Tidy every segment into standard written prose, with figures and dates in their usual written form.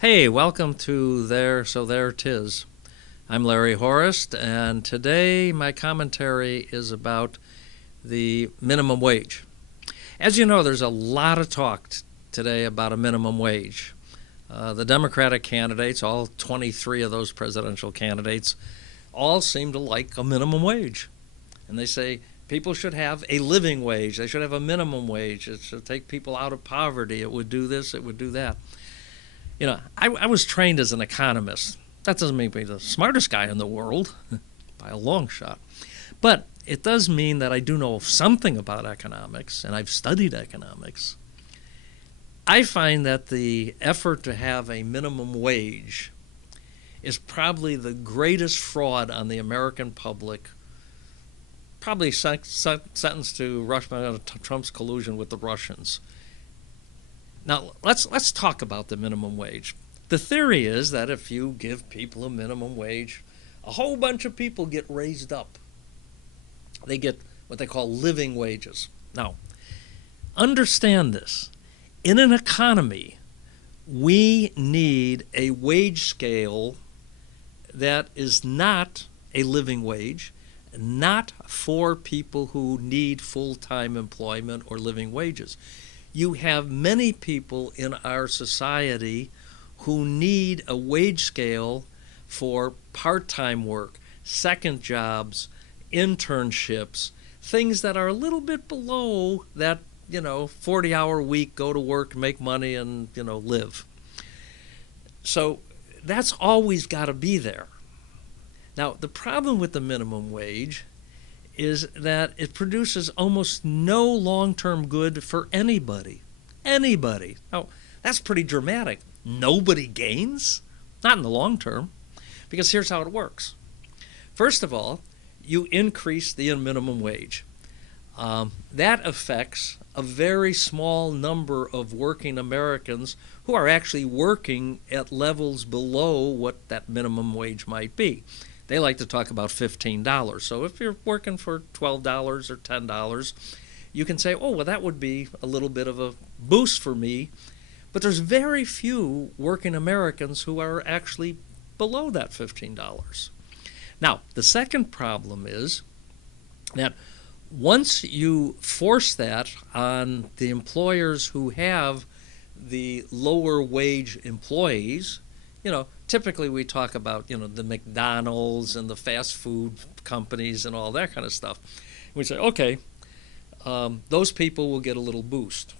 Hey, welcome to So There 'Tis. I'm Larry Horist, and today my commentary is about the minimum wage. As you know, there's a lot of talk today about a minimum wage. The Democratic candidates, all 23 of those presidential candidates, all seem to like a minimum wage. And they say people should have a living wage. They should have a minimum wage. It should take people out of poverty. It would do this, it would do that. I was trained as an economist. That doesn't make me the smartest guy in the world by a long shot. But it does mean that I do know something about economics, and I've studied economics. I find that the effort to have a minimum wage is probably the greatest fraud on the American public, probably sentenced to Trump's collusion with the Russians. Now, let's talk about the minimum wage. The theory is that if you give people a minimum wage, a whole bunch of people get raised up. They get what they call living wages. Now, understand this. In an economy, we need a wage scale that is not a living wage, not for people who need full-time employment or living wages. You have many people in our society who need a wage scale for part-time work, second jobs, internships, things that are a little bit below that, 40-hour week, go to work, make money, and, live. So that's always got to be there. Now, the problem with the minimum wage is that it produces almost no long-term good for anybody. Anybody. Now, that's pretty dramatic. Nobody gains? Not in the long term. Because here's how it works. First of all, you increase the minimum wage. That affects a very small number of working Americans who are actually working at levels below what that minimum wage might be. They like to talk about $15. So if you're working for $12 or $10, you can say, oh, well, that would be a little bit of a boost for me. But there's very few working Americans who are actually below that $15. Now, the second problem is that once you force that on the employers who have the lower wage employees, typically we talk about, the McDonald's and the fast food companies and all that kind of stuff. We say, okay, those people will get a little boost.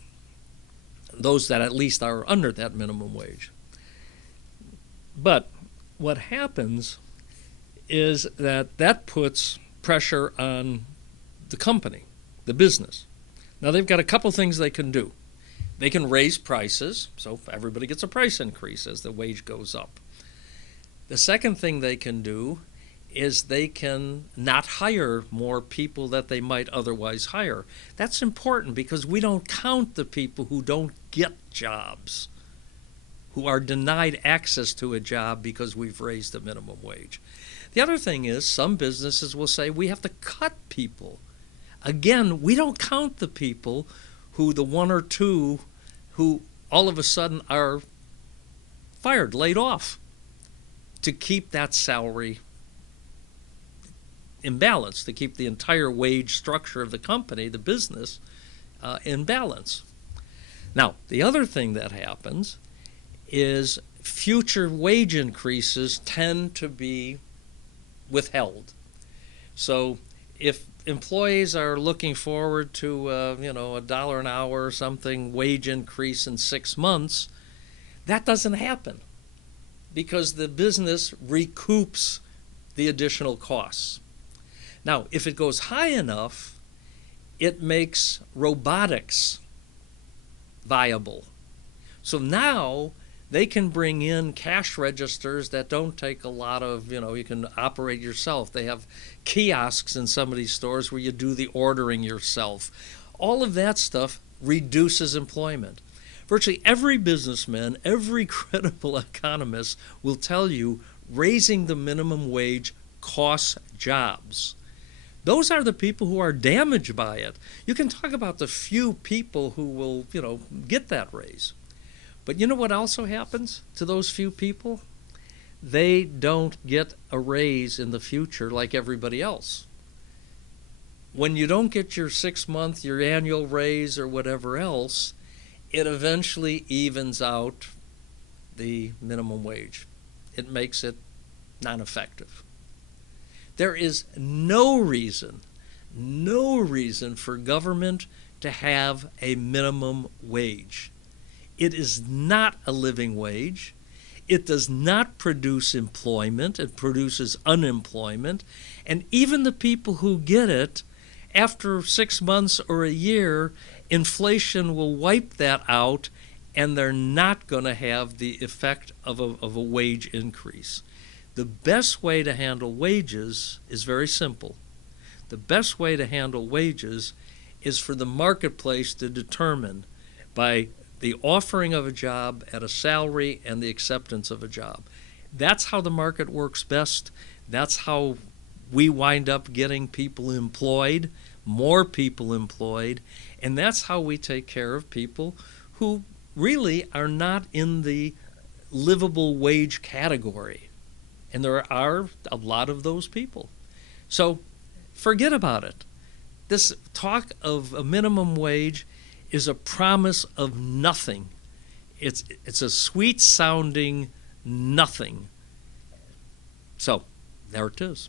Those that at least are under that minimum wage. But what happens is that puts pressure on the company, the business. Now they've got a couple things they can do. They can raise prices, so everybody gets a price increase as the wage goes up. The second thing they can do is they can not hire more people that they might otherwise hire. That's important because we don't count the people who don't get jobs, who are denied access to a job because we've raised the minimum wage. The other thing is some businesses will say we have to cut people. Again, we don't count the people who, the one or two who all of a sudden are fired, laid off, to keep that salary in balance, to keep the entire wage structure of the company, the business, in balance. Now, the other thing that happens is future wage increases tend to be withheld. So if employees are looking forward to, $1 an hour or something wage increase in 6 months, that doesn't happen because the business recoups the additional costs. Now, if it goes high enough, it makes robotics viable. So now they can bring in cash registers that don't take a lot of, you can operate yourself. They have kiosks in some of these stores where you do the ordering yourself. All of that stuff reduces employment. Virtually every businessman, every credible economist will tell you raising the minimum wage costs jobs. Those are the people who are damaged by it. You can talk about the few people who will, get that raise. But you know what also happens to those few people? They don't get a raise in the future like everybody else. When you don't get your 6-month, your annual raise or whatever else, it eventually evens out the minimum wage. It makes it non-effective. There is no reason for government to have a minimum wage. It is not a living wage. It does not produce employment. It produces unemployment. And even the people who get it, after 6 months or a year, inflation will wipe that out, and they're not going to have the effect of a wage increase. The best way to handle wages is very simple. The best way to handle wages is for the marketplace to determine by the offering of a job at a salary and the acceptance of a job. That's how the market works best. That's how we wind up getting people employed, more people employed, and that's how we take care of people who really are not in the livable wage category. And there are a lot of those people. So forget about it. This talk of a minimum wage is a promise of nothing. It's a sweet sounding nothing. So there it is.